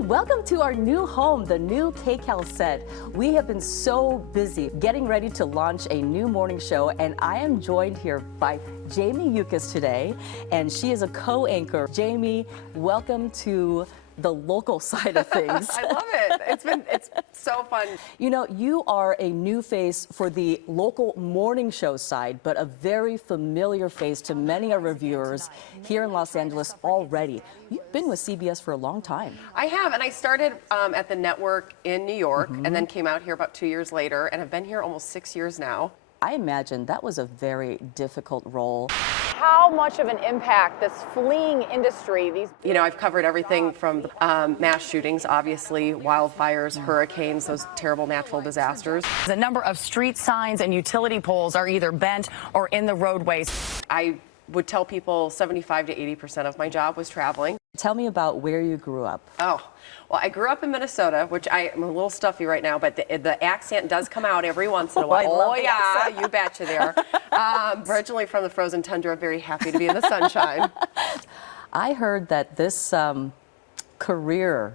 Welcome to our new home, the new KCAL set. We have been so busy getting ready to launch a new morning show, and I am joined here by Jamie Yuccas today, and she is a co-anchor. Jamie, welcome to the local side of things. I love it. It's so fun. You know, you are a new face for the local morning show side, but a very familiar face to many of our viewers here in Los Angeles already. You've been with CBS for a long time. I have, and I started at the network in New York, and then came out here about 2 years later, and have been here almost 6 years now. I imagine that was a very difficult role. How much of an impact this fleeing industry, You know, I've covered everything from mass shootings, obviously, wildfires, hurricanes, those terrible natural disasters. The number of street signs and utility poles are either bent or in the roadways. I would tell people 75 to 80% of my job was traveling. Tell me about where you grew up. Oh, well, I grew up in Minnesota, which I'm a little stuffy right now, but the accent does come out every once in a while. Oh, yeah, you betcha there. Originally from the frozen tundra, very happy to be in the sunshine. I heard that this career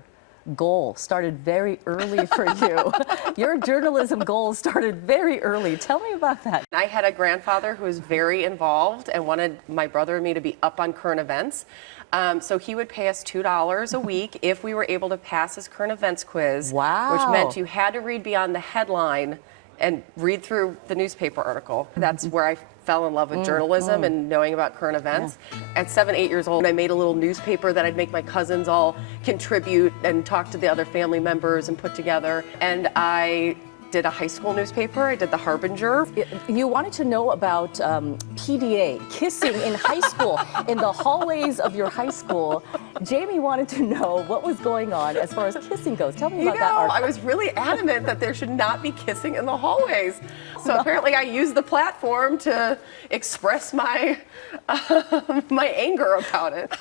goal started very early for you. Your journalism goal started very early. Tell me about that. I had a grandfather who was very involved and wanted my brother and me to be up on current events. So he would pay us $2 a week if we were able to pass his current events quiz. Wow. Which meant you had to read beyond the headline and read through the newspaper article. That's where I fell in love with journalism and knowing about current events. Yeah. At 7, 8 years old, I made a little newspaper that I'd make my cousins all contribute and talk to the other family members and put together. And I did a high school newspaper. I did the Harbinger. You wanted to know about PDA, kissing in high school, in the hallways of your high school. Jamie wanted to know what was going on as far as kissing goes. Tell me about that art. I was really adamant that there should not be kissing in the hallways. So apparently I used the platform to express my my anger about it.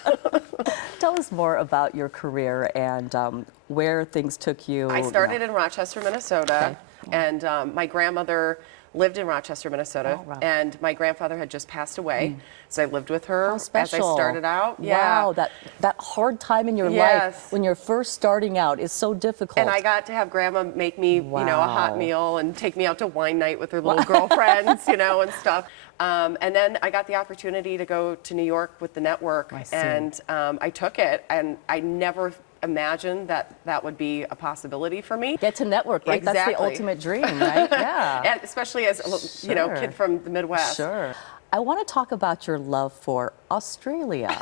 Tell us more about your career and where things took you. I started in Rochester, Minnesota. Okay. And my grandmother lived in Rochester, Minnesota, and my grandfather had just passed away. So I lived with her as I started out. Yeah. Wow, that hard time in your life when you're first starting out is so difficult. And I got to have Grandma make me, you know, a hot meal and take me out to wine night with her little girlfriends, you know, and stuff. And then I got the opportunity to go to New York with the network, and I took it, and I never imagined that would be a possibility for me. Get to network, right? Exactly. That's the ultimate dream, right? Yeah. And especially as a you know, kid from the Midwest. Sure. I want to talk about your love for Australia.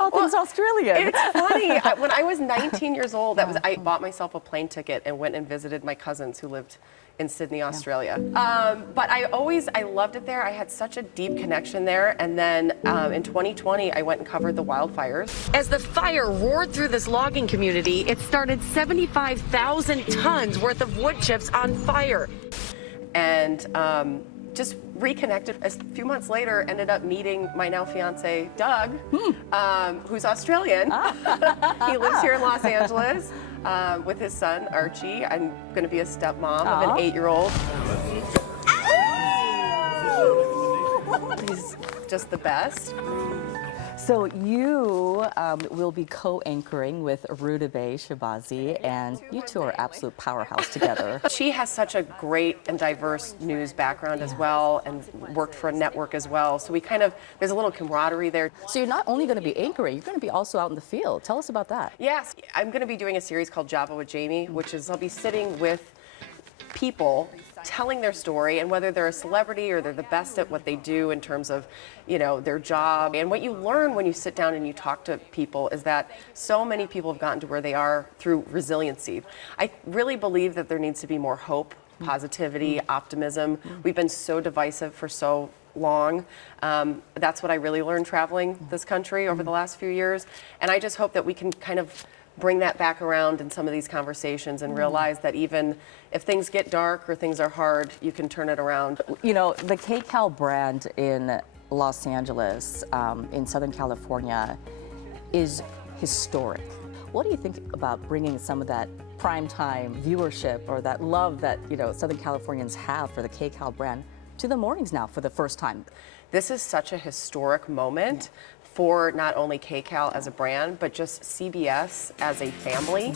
All things Australian. It's funny. When I was 19 years old, I bought myself a plane ticket and went and visited my cousins who lived in Sydney, Australia. But I loved it there. I had such a deep connection there. And then in 2020, I went and covered the wildfires. As the fire roared through this logging community, it started 75,000 tons worth of wood chips on fire. And just reconnected. A few months later, ended up meeting my now fiance, Doug, who's Australian. He lives here in Los Angeles with his son, Archie. I'm going to be a stepmom of an 8-year-old. He's just the best. So you will be co-anchoring with Rudabeh Shabazi, and you two are absolute powerhouse together. She has such a great and diverse news background as well, and worked for a network as well. So we there's a little camaraderie there. So you're not only going to be anchoring, you're going to be also out in the field. Tell us about that. Yes, I'm going to be doing a series called Java with Jamie, which is I'll be sitting with people telling their story, and whether they're a celebrity or they're the best at what they do in terms of, you know, their job. And what you learn when you sit down and you talk to people is that so many people have gotten to where they are through resiliency. I really believe that there needs to be more hope, positivity, optimism. We've been so divisive for so long. That's what I really learned traveling this country over the last few years. And I just hope that we can kind of bring that back around in some of these conversations and realize that even if things get dark or things are hard, you can turn it around. You know, the KCAL brand in Los Angeles, in Southern California, is historic. What do you think about bringing some of that primetime viewership or that love that, you know, Southern Californians have for the KCAL brand to the mornings now for the first time. This is such a historic moment for not only KCAL as a brand, but just CBS as a family.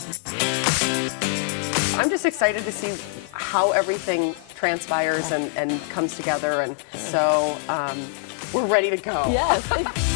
I'm just excited to see how everything transpires and comes together, and so we're ready to go. Yes.